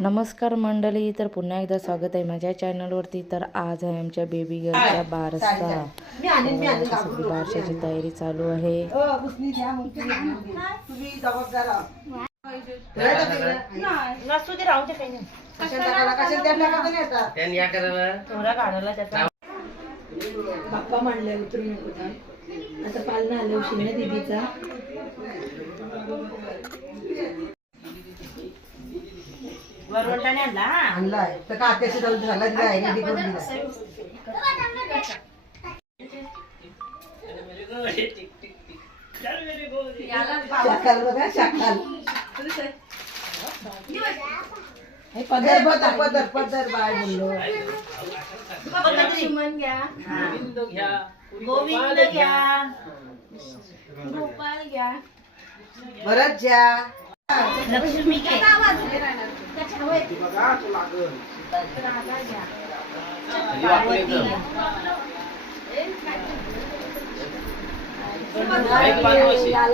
नमस्कार मंडळी, तर पुन्हा एकदा स्वागत आहे माझ्या चॅनलवरती। तर आज आहे आमच्या बेबी गर्लचा बारसा। सगळी बारशाची तयारी चालू आहे। बाप्पा म्हणले उतरू नको आता पालना आले उशीने दीदीचा वरवंटाने आणलाय तर का आत्याशी जाऊन झाला दिलाय रेडी करून दिला शाकाल बघा शाकाल हे पदर पदर पदर पदर बाय बोललो लक्ष्मण घ्या गोविंद घ्या गोपाल घ्या भरत घ्या लक्ष्मी घ्या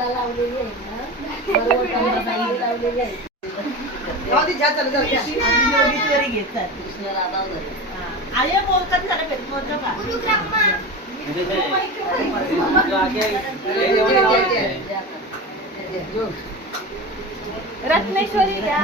लावलेली आहे आले बोलतात झालं पेट बोलतो का रत्नेश्वरी घ्या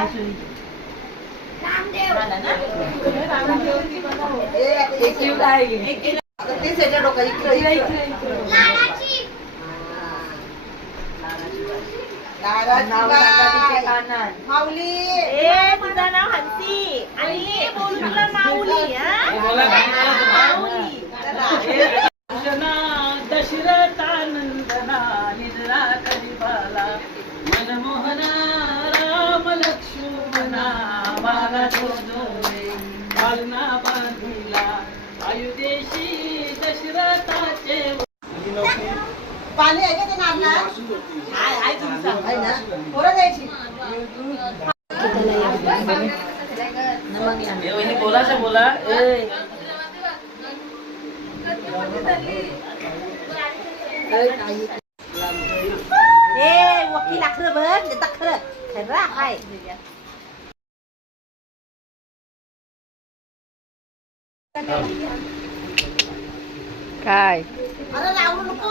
माऊली तुझं नाव हंसी आणि बोलू तुला माऊली दशरथानंदना निद्रा कलिबाला मनमोहना राम लक्ष्मणा बाला जोडोरे बालना बांधिला आयुदेशी दशरथाचे पाणी आहे का ते नारळात? आहे ना पोरं द्यायची बोला बोला वकील अखरं बघ खरं खरं आहे काय अरे लावू नको